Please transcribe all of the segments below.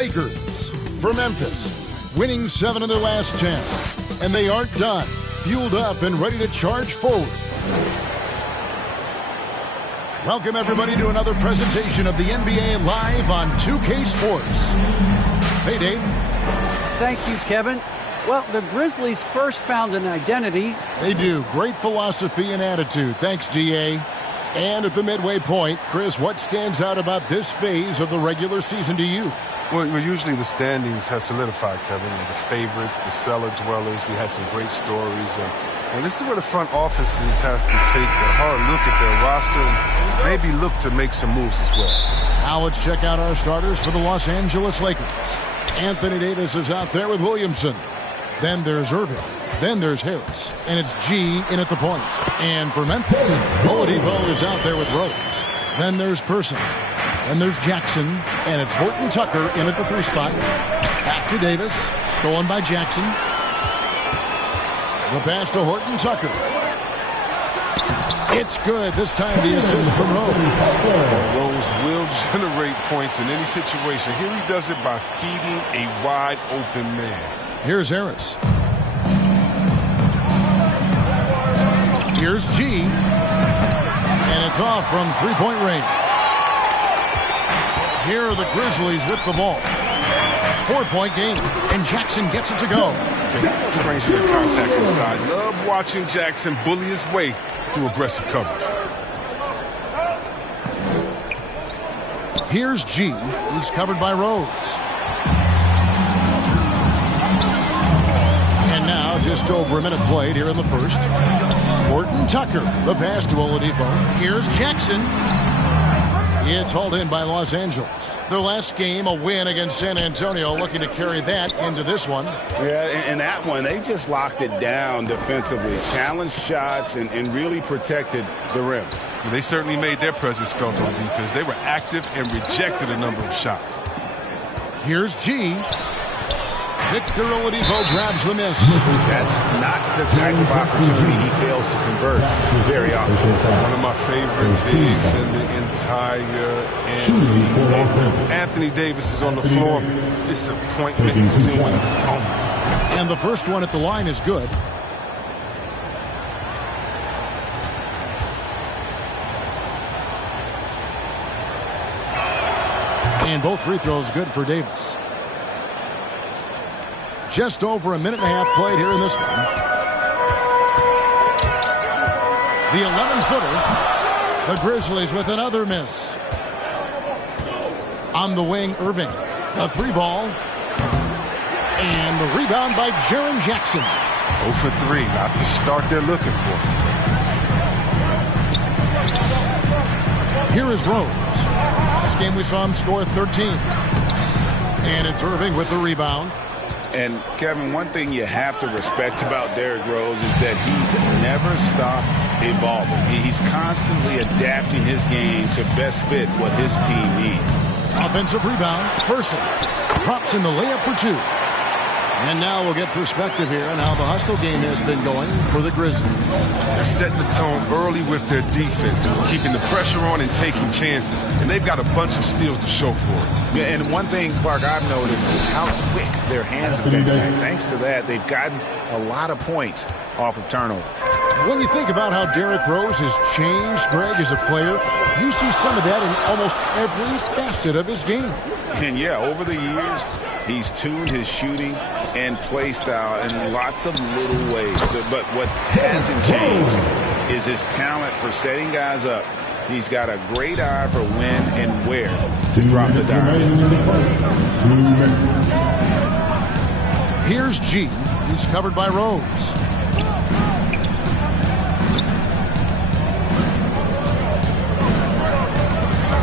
Lakers for Memphis, winning 7 of their last 10. And they aren't done. Fueled up and ready to charge forward. Welcome, everybody, to another presentation of the NBA Live on 2K Sports. Hey, Dave. Thank you, Kevin. Well, the Grizzlies first found an identity. They do. Great philosophy and attitude. Thanks, DA. And at the midway point, Chris, what stands out about this phase of the regular season to you? Well, usually the standings have solidified, Kevin. The favorites, the cellar dwellers. We had some great stories. And this is where the front offices has to take a hard look at their roster and maybe look to make some moves as well. Now let's check out our starters for the Los Angeles Lakers. Anthony Davis is out there with Williamson. Then there's Irving. Then there's Harris. And it's G in at the point. And for Memphis, Oladipo is out there with Rose. Then there's Person. Then there's Jackson. And it's Horton Tucker in at the 3 spot. Back to Davis. Stolen by Jackson. The pass to Horton Tucker. It's good. This time the assist from Rose. Rose will generate points in any situation. Here he does it by feeding a wide open man. Here's Harris. Here's G. And it's off from three-point range. Here are the Grizzlies with the ball. 4-point game. And Jackson gets it to go. Range of contact inside. Love watching Jackson bully his way through aggressive coverage. Here's G. He's covered by Rose. And now just over a minute played here in the first. Horton Tucker, the pass to Oladipo. Here's Jackson. It's hauled in by Los Angeles. Their last game, a win against San Antonio, looking to carry that into this one. Yeah, in that one, they just locked it down defensively, challenged shots, and really protected the rim. Well, they certainly made their presence felt on defense. They were active and rejected a number of shots. Here's G. Victor Oladipo grabs the miss. That's not the type of opportunity he fails to convert very often. One of my favorite bigs in the entire NBA. Anthony Davis is on the floor. Disappointment. And the first one at the line is good. And both free throws good for Davis. Just over a minute and a half played here in this one. The 11-footer. The Grizzlies with another miss. On the wing, Irving. A 3-ball. And the rebound by Jaren Jackson. 0 for 3. Not the start they're looking for. Here is Rose. This game we saw him score 13. And it's Irving with the rebound. And, Kevin, one thing you have to respect about Derrick Rose is that he's never stopped evolving. He's constantly adapting his game to best fit what his team needs. Offensive rebound. Person drops in the layup for 2. And now we'll get perspective here on how the hustle game has been going for the Grizzlies. They're setting the tone early with their defense, keeping the pressure on and taking chances. And they've got a bunch of steals to show for it. Yeah, and one thing, Clark, I've noticed is how quick their hands have been. And thanks to that, they've gotten a lot of points off of turnover. When you think about how Derrick Rose has changed, Greg, as a player, you see some of that in almost every facet of his game. And, yeah, over the years, he's tuned his shooting and play style in lots of little ways. But what hasn't changed is his talent for setting guys up. He's got a great eye for when and where to drop the dime. Here's G. He's covered by Rose.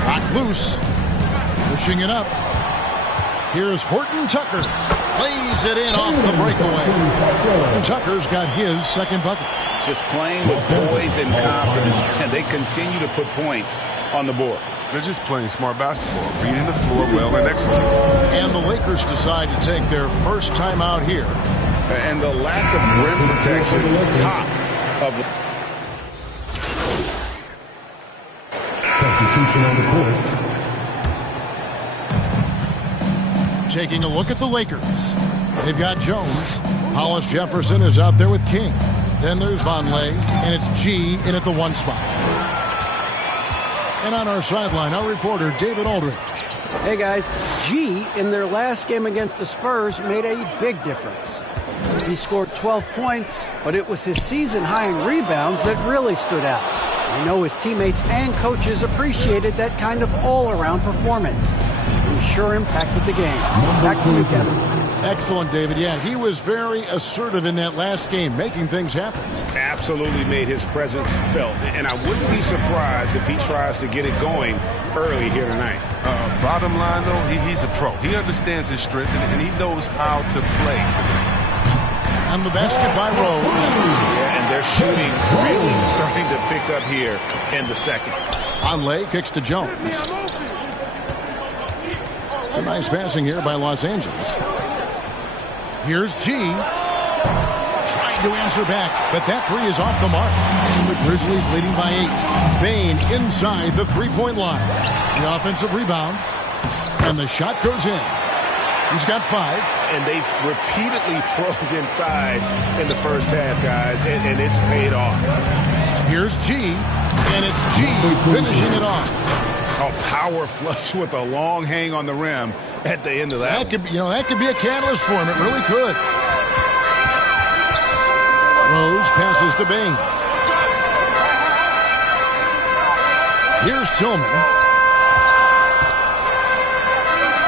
Knocked loose. Pushing it up. Here's Horton Tucker. Lays it in off the breakaway. And Tucker's got his second bucket. Just playing with poise and confidence, and they continue to put points on the board. They're just playing smart basketball, reading the floor well and executing. And the Lakers decide to take their first time out here. And the lack of rim protection, top of the... Substitution on the court. Taking a look at the Lakers. They've got Jones. Hollis Jefferson is out there with King. Then there's Vonleh, and it's G in at the 1 spot. And on our sideline, our reporter, David Aldridge. Hey, guys. G, in their last game against the Spurs, made a big difference. He scored 12 points, but it was his season high in rebounds that really stood out. I know his teammates and coaches appreciated that kind of all-around performance. He sure impacted the game. Back to you, Kevin. Excellent, David. Yeah, he was very assertive in that last game, making things happen. Absolutely made his presence felt. And I wouldn't be surprised if he tries to get it going early here tonight. Bottom line, though, he's a pro. He understands his strength, and he knows how to play today. And the basket by Rose. Yeah, and their shooting really starting to pick up here in the second. Vonleh kicks to Jones. It's a nice passing here by Los Angeles. Here's G. Trying to answer back, but that three is off the mark. And the Grizzlies leading by 8. Bane inside the three-point line. The offensive rebound. And the shot goes in. He's got 5. And they've repeatedly probed inside in the first half, guys, and it's paid off. Here's G, and it's G finishing it off. A power flush with a long hang on the rim at the end of that. That could be a catalyst for him. It really could. Rose passes to Bane. Here's Tillman.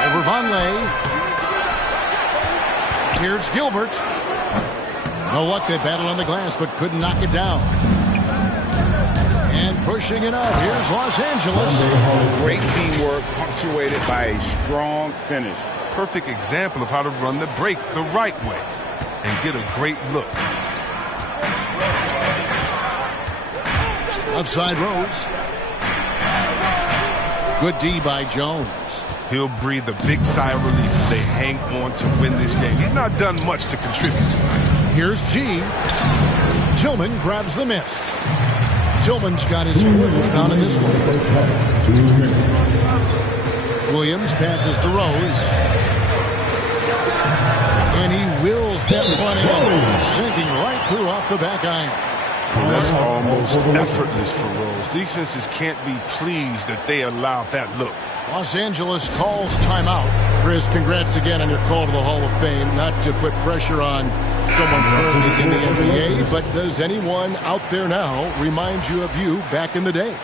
Over Vonleh. Here's Gilbert. No luck. They battled on the glass, but couldn't knock it down. And pushing it up. Here's Los Angeles. Great teamwork punctuated by a strong finish. Perfect example of how to run the break the right way and get a great look. Outside Rose. Good D by Jones. He'll breathe a big sigh of relief if they hang on to win this game. He's not done much to contribute tonight. Here's G. Tillman grabs the miss. Tillman's got his 4th rebound in this one. Williams passes to Rose. And he wills that one in, sinking right through off the back iron. That's almost effortless for Rose. Defenses can't be pleased that they allowed that look. Los Angeles calls timeout. Chris, congrats again on your call to the Hall of Fame. Not to put pressure on someone currently in the NBA, but does anyone out there now remind you of you back in the day?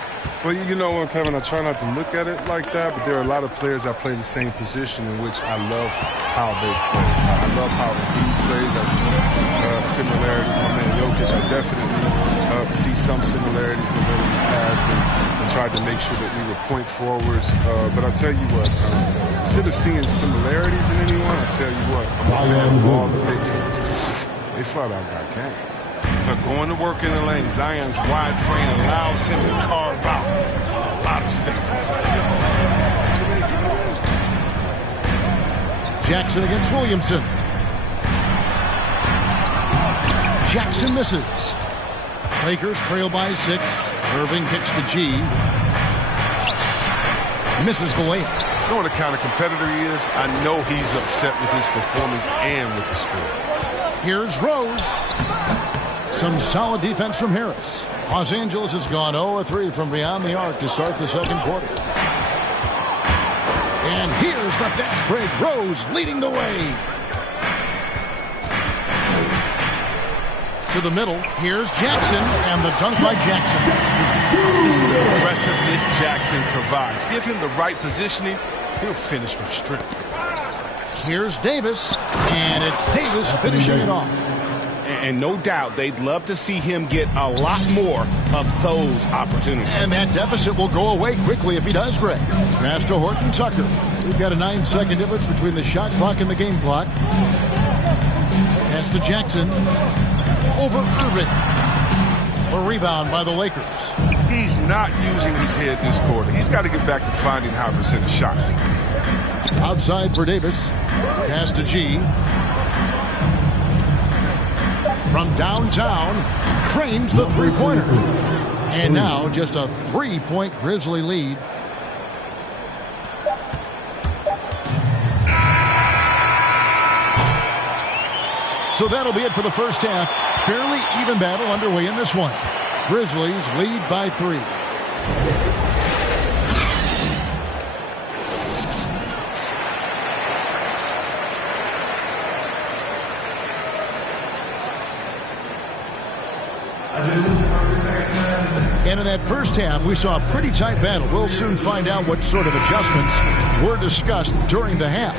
Well, you know what, Kevin, I try not to look at it like that, but there are a lot of players that play the same position in which I love how they play. I love how he plays. I see similarities. My man Jokic, I definitely see some similarities in the way he passed and tried to make sure that we were point forwards. But I'll tell you what, instead of seeing similarities in anyone, I'll tell you what, I'm a fan of all the Lakers. They flat out got game. But going to work in the lane, Zion's wide frame allows him to carve out a lot of space inside. Jackson against Williamson. Jackson misses. Lakers trail by 6. Irving kicks to G. Misses the layup. Knowing the kind of competitor he is, I know he's upset with his performance and with the score. Here's Rose. Some solid defense from Harris. Los Angeles has gone 0-3 from beyond the arc to start the second quarter. And here's the fast break. Rose leading the way. To the middle. Here's Jackson, and the dunk by Jackson. This is the aggressiveness Jackson provides. Give him the right positioning, he'll finish with strength. Here's Davis, and it's Davis finishing it off. And no doubt they'd love to see him get a lot more of those opportunities. And that deficit will go away quickly if he does, Greg. Pass to Horton Tucker. We've got a 9-second difference between the shot clock and the game clock. Pass to Jackson. Over Irving. A rebound by the Lakers. He's not using his head this quarter. He's got to get back to finding high percentage shots. Outside for Davis. Pass to G. From downtown, trains the three-pointer. And now just a 3-point Grizzly lead. So that'll be it for the first half. Fairly even battle underway in this one. Grizzlies lead by 3. And in that first half, we saw a pretty tight battle. We'll soon find out what sort of adjustments were discussed during the half.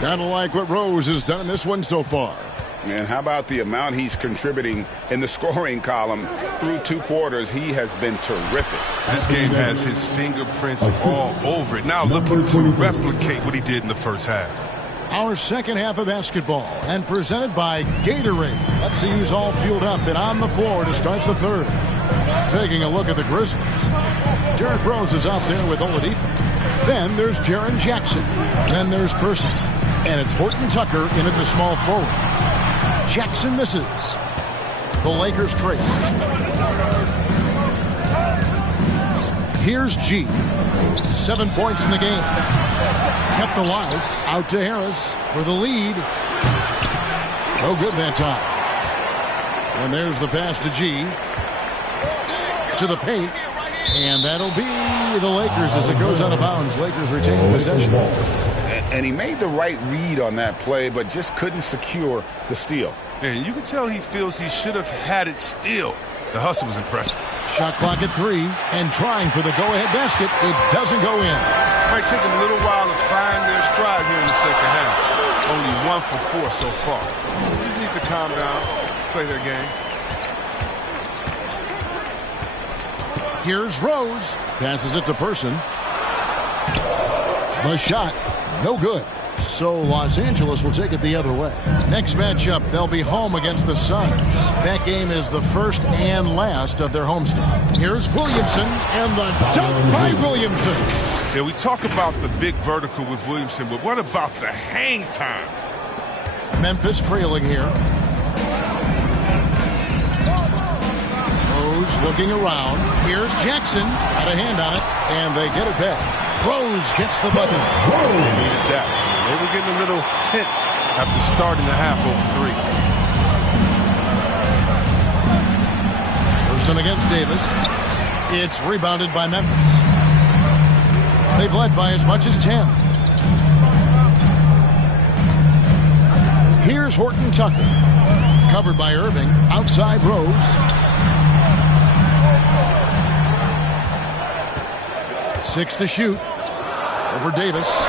Kind of like what Rose has done in this one so far. And how about the amount he's contributing in the scoring column through 2 quarters? He has been terrific. This game has his fingerprints all over it. Now looking to replicate what he did in the first half. Our second half of basketball, and presented by Gatorade. Let's see who's all fueled up and on the floor to start the third. Taking a look at the Grizzlies. Derrick Rose is out there with Oladipo. Then there's Jaren Jackson. Then there's Person. And it's Horton Tucker in at the small forward. Jackson misses. The Lakers trace. Here's G. 7 points in the game. Kept alive. Out to Harris for the lead. No good that time. And there's the pass to G. To the paint. And that'll be the Lakers as it goes out of bounds. Lakers retain possession. And he made the right read on that play, but just couldn't secure the steal. And you can tell he feels he should have had it still. The hustle was impressive. Shot clock at 3, and trying for the go-ahead basket. It doesn't go in. Might take them a little while to find their stride here in the second half. Only 1 for 4 so far. They just need to calm down, play their game. Here's Rose. Passes it to Person. The shot, no good. So Los Angeles will take it the other way. Next matchup, they'll be home against the Suns. That game is the first and last of their homestand. Here's Williamson, and the dunk by Williamson. Yeah, we talk about the big vertical with Williamson, but what about the hang time? Memphis trailing here. Rose looking around. Here's Jackson. Got a hand on it, and they get it back. Rose gets the button. They needed that. They were getting a little tense after starting the half over 3. Person against Davis. It's rebounded by Memphis. They've led by as much as 10. Here's Horton Tucker. Covered by Irving. Outside Rose. 6 to shoot. Over Davis.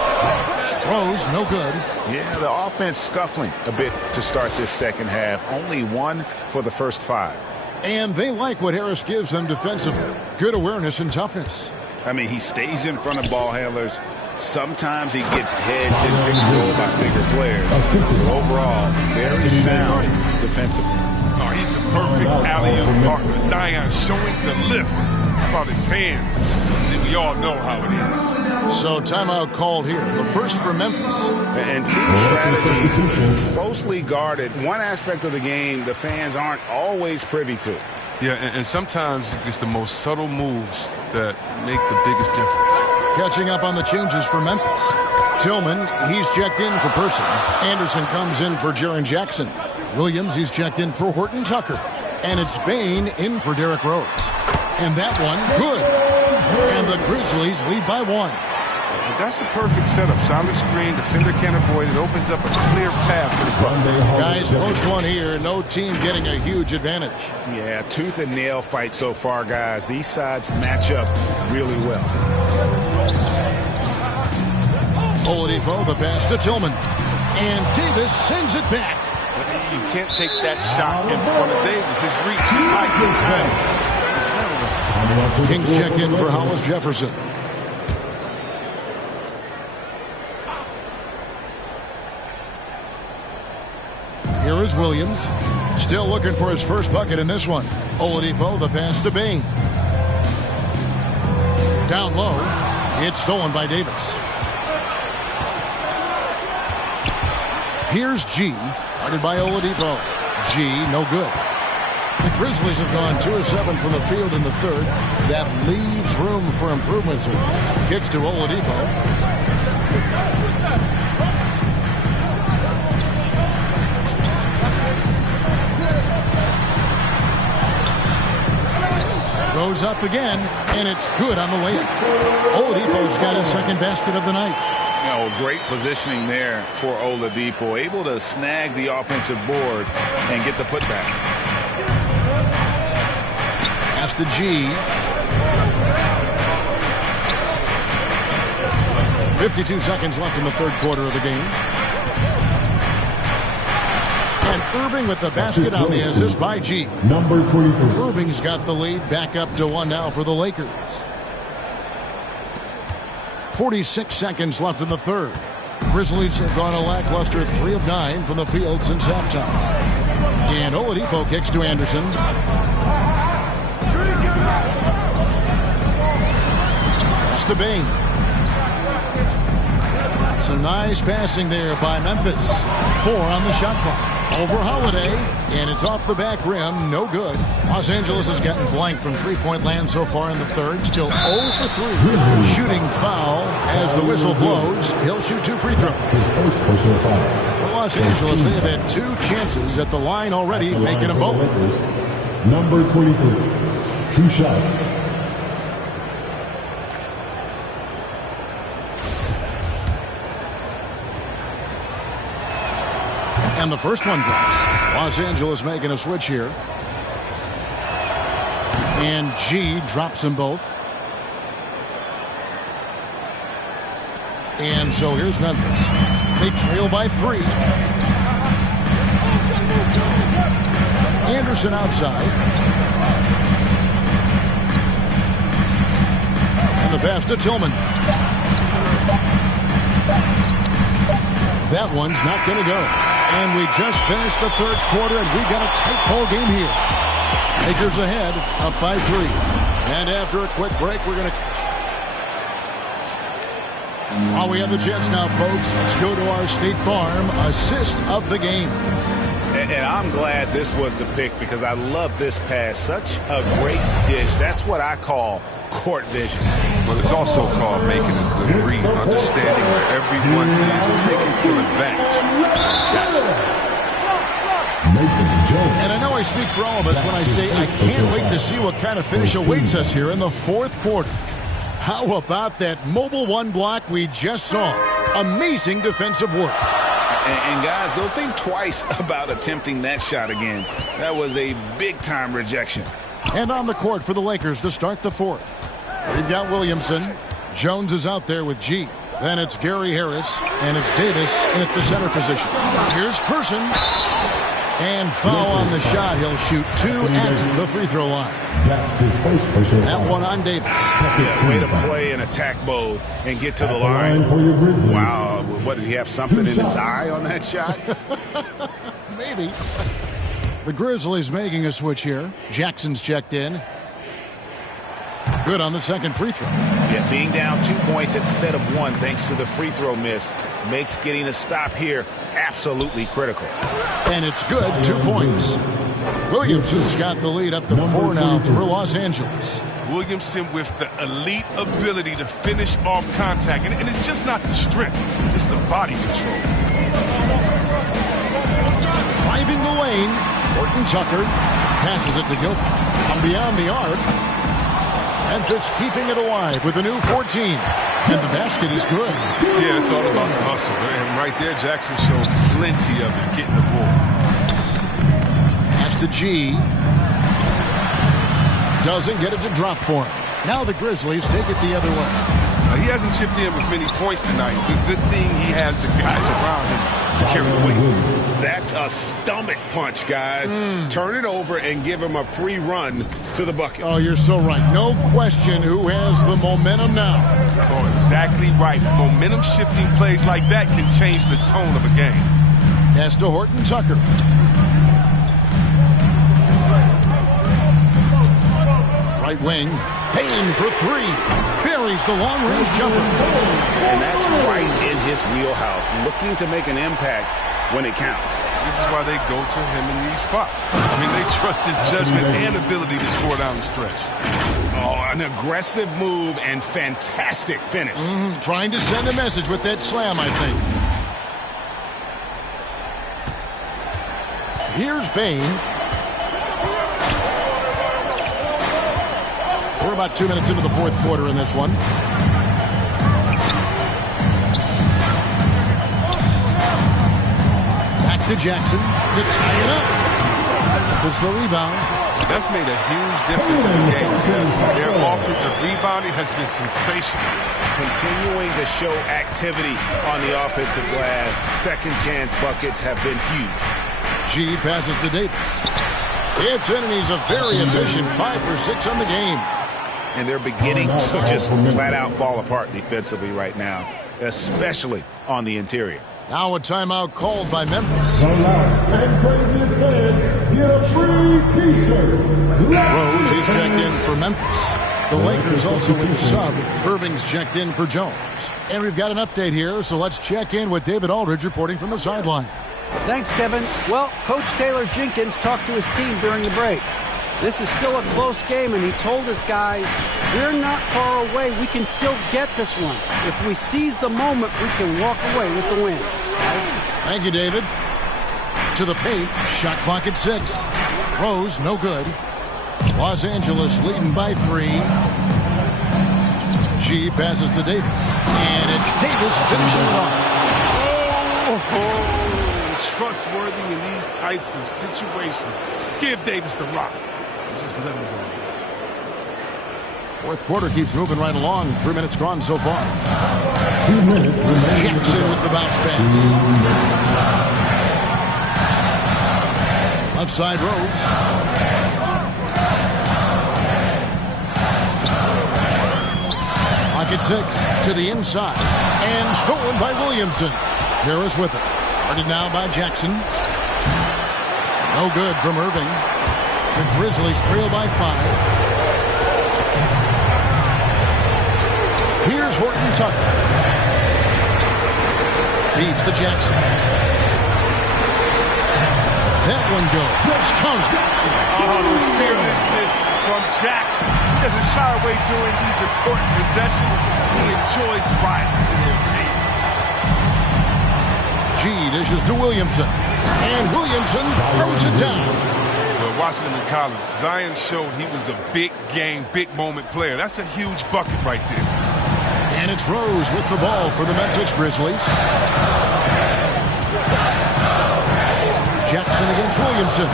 Rose, no good. Yeah, the offense scuffling a bit to start this second half. Only 1 for the first 5. And they like what Harris gives them defensively. Good awareness and toughness. I mean, he stays in front of ball handlers. Sometimes he gets hedged and picked and roll by bigger players. But overall, very sound defensively. Oh, he's the perfect alley-oop partner. Zion showing the lift. How about his hands? We all know how it is. So timeout called here. The first for Memphis. And team strategy closely guarded. One aspect of the game the fans aren't always privy to. Yeah, and sometimes it's the most subtle moves that make the biggest difference. Catching up on the changes for Memphis. Tillman, he's checked in for Person. Anderson comes in for Jaren Jackson. Williams, he's checked in for Horton Tucker. And it's Bain in for Derrick Rose. And that one, good. And the Grizzlies lead by 1. And that's a perfect setup. Solid screen, defender can't avoid it. Opens up a clear path to the bucket. Guys, close one here. No team getting a huge advantage. Yeah, tooth and nail fight so far, guys. These sides match up really well. Oladipo, the pass to Tillman. And Davis sends it back. You can't take that shot in front of Davis. His reach, his height, his time. Kings checked in for Hollis Jefferson. Here is Williams. Still looking for his first bucket in this one. Oladipo, the pass to Bain. Down low. It's stolen by Davis. Here's G. Guarded by Oladipo. G, no good. The Grizzlies have gone 2 of 7 from the field in the third. That leaves room for improvements. Kicks to Oladipo. goes up again, and it's good on the layup. Oladipo's got his second basket of the night. Great positioning there for Oladipo. Able to snag the offensive board and get the putback. Pass to G. 52 seconds left in the third quarter of the game. And Irving with the basket on the assist by G. Number 23. Irving's got the lead back up to 1 now for the Lakers. 46 seconds left in the third. Grizzlies have gone a lackluster 3 of 9 from the field since halftime. And Oladipo kicks to Anderson. Pass to Bain. Some nice passing there by Memphis. 4 on the shot clock. Over Holiday, and it's off the back rim. No good. Los Angeles has gotten blank from three-point land so far in the third. Still 0 for 3. Shooting foul as the whistle blows. He'll shoot 2 free throws. For Los Angeles, they have had 2 chances at the line already, making them both. Number 23. 2 shots. And the first one drops. Los Angeles making a switch here. And G drops them both. And so here's Memphis. They trail by 3. Anderson outside. And the pass to Tillman. That one's not going to go. And we just finished the third quarter, and we've got a tight ball game here. Lakers ahead, up by 3. And after a quick break, we're going to... While we have the chance now, folks, let's go to our State Farm assist of the game. And I'm glad this was the pick because I love this pass. Such a great dish. That's what I call court vision. But it's also called making a good read, understanding where everyone is and taking full advantage. And I know I speak for all of us when I say I can't wait to see what kind of finish awaits us here in the fourth quarter. How about that mobile 1 block we just saw? Amazing defensive work. And guys, don't think twice about attempting that shot again. That was a big-time rejection. And on the court for the Lakers to start the fourth. We've got Williamson. Jones is out there with G. Then it's Gary Harris, and it's Davis at the center position. Here's Person. And foul on the shot. He'll shoot 2 at the free throw line. That's his first personal That foul. one on Davis. Yeah, way to play an attack mode and get to the line. For your Grizzlies. Wow, what, did he have something in his eye on that shot? Maybe. The Grizzlies making a switch here. Jackson's checked in. Good on the second free throw. Yeah, being down 2 points instead of 1 thanks to the free throw miss makes getting a stop here absolutely critical. And it's good, 2 points. Williamson's got the lead up to 4 now for Los Angeles. Williamson with the elite ability to finish off contact. And it's just not the strength, it's the body control. Driving the lane, Horton Tucker passes it to Gilbert. From beyond the arc, Memphis keeping it alive with a new 14. And the basket is good. Yeah, it's all about the hustle. And right there, Jackson showed plenty of it getting the ball. Pass to G. Doesn't get it to drop for him. Now the Grizzlies take it the other way. He hasn't chipped in with many points tonight. The good thing he has the guys around him to carry the weight. That's a stomach punch, guys. Turn it over and give him a free run to the bucket. Oh, you're so right. No question who has the momentum now. Oh, exactly right. Momentum shifting plays like that can change the tone of a game. Pass to Horton Tucker. Right wing. Payne for 3. Buries the long-range jumper. And that's right in his wheelhouse, looking to make an impact when it counts. This is why they go to him in these spots. I mean, they trust his judgment and ability to score down the stretch. Oh, an aggressive move and fantastic finish. Trying to send a message with that slam, I think. Here's Bain. about 2 minutes into the fourth quarter in this one. Back to Jackson to tie it up. That's the rebound. That's made a huge difference in this game. Their offensive rebounding has been sensational. Continuing to show activity on the offensive glass. Second chance buckets have been huge. G passes to Davis. It's in, and he's a very efficient 5 for 6 on the game. And they're beginning to just flat out fall apart defensively right now, especially on the interior. Now a timeout called by Memphis. The last and craziest fans get a free T-shirt. Rose, he's checked in for Memphis. The Lakers also with the sub. Irving's checked in for Jones. And we've got an update here, so let's check in with David Aldridge reporting from the sideline. Thanks, Kevin. Well, Coach Taylor Jenkins talked to his team during the break. This is still a close game, and he told his guys, we're not far away. We can still get this one. If we seize the moment, we can walk away with the win. Thank you, David. To the paint, shot clock at 6. Rose, no good. Los Angeles leading by 3. G passes to Davis. And it's Davis finishing it off. Trustworthy in these types of situations. Give Davis the rock. Just let him go. Fourth quarter keeps moving right along. 3 minutes gone so far. 2 minutes remaining. Jackson with the bounce pass. Left side Rose. Pocket 6 to the inside. And stolen by Williamson. Harris with it. Guarded now by Jackson. No good from Irving. The Grizzlies trail by 5. Here's Horton Tucker. Feeds to Jackson. That one goes. Count it. Oh, the fearlessness from Jackson. He doesn't shy away during these important possessions. He enjoys rising to the occasion. G dishes to Williamson. And Williamson throws it down. Well, watching him in college, Zion showed he was a big game, big moment player. That's a huge bucket right there. And it's Rose with the ball for the Memphis Grizzlies. Jackson against Williamson.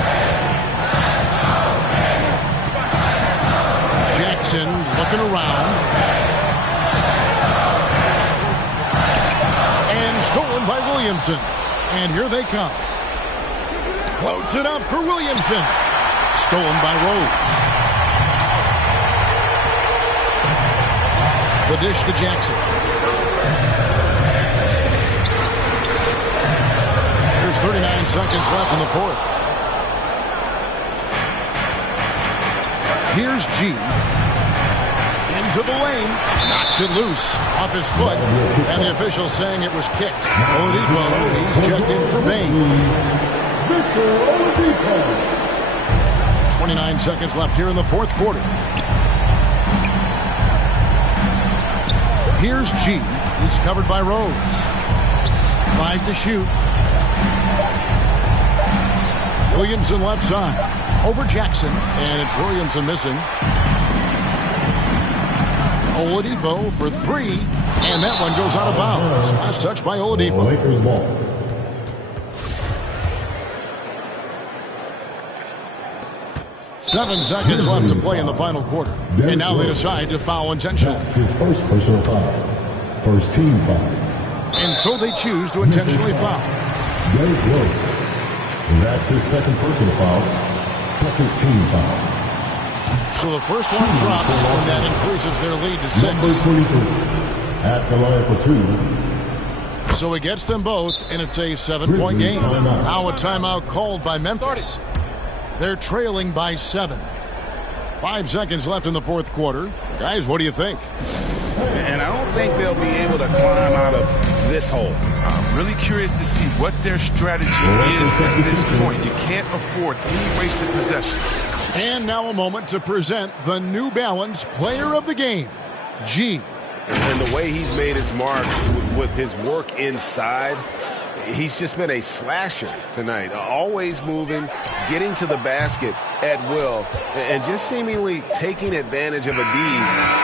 Jackson looking around. And stolen by Williamson. And here they come. Floats it up for Williamson. Stolen by Rose. The dish to Jackson. There's 39 seconds left in the fourth. Here's G. Into the lane. Knocks it loose off his foot. And the official saying it was kicked. Oladipo, he's checked in for Bain. 29 seconds left here in the fourth quarter. Here's G. He's covered by Rose. 5 to shoot. Williamson left side. Over Jackson. And it's Williamson missing. Oladipo for 3. And that one goes out of bounds. Last touch by Oladipo. Lakers ball. Seven seconds left to play in the final quarter. And now they decide to foul intentionally. That's his first personal foul. First team foul. And so they choose to intentionally foul. Derrick Rose. That's his second personal foul. Second team foul. So the first one drops, and that increases their lead to 6. Number 23. At the line for 2. So it gets them both, and it's a 7-point game. Now a timeout called by Memphis. They're trailing by 7. 5 seconds left in the fourth quarter. Guys, what do you think? And I don't think they'll be able to climb out of this hole. I'm really curious to see what their strategy is at this point. You can't afford any wasted possessions. And now a moment to present the New Balance Player of the Game, G. And the way he's made his mark with his work inside, He's just been a slasher tonight, always moving, getting to the basket at will, and just seemingly taking advantage of a D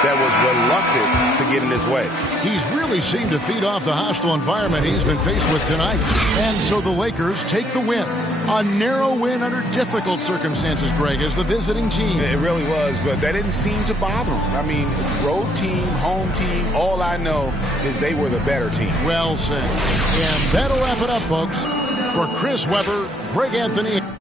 that was reluctant to get in his way. He's really seemed to feed off the hostile environment he's been faced with tonight. And so the Lakers take the win. A narrow win under difficult circumstances, Greg, as the visiting team. It really was, but that didn't seem to bother him. I mean, road team, home team, all I know is they were the better team. Well said. And that'll wrap it up, folks. For Chris Webber, Greg Anthony.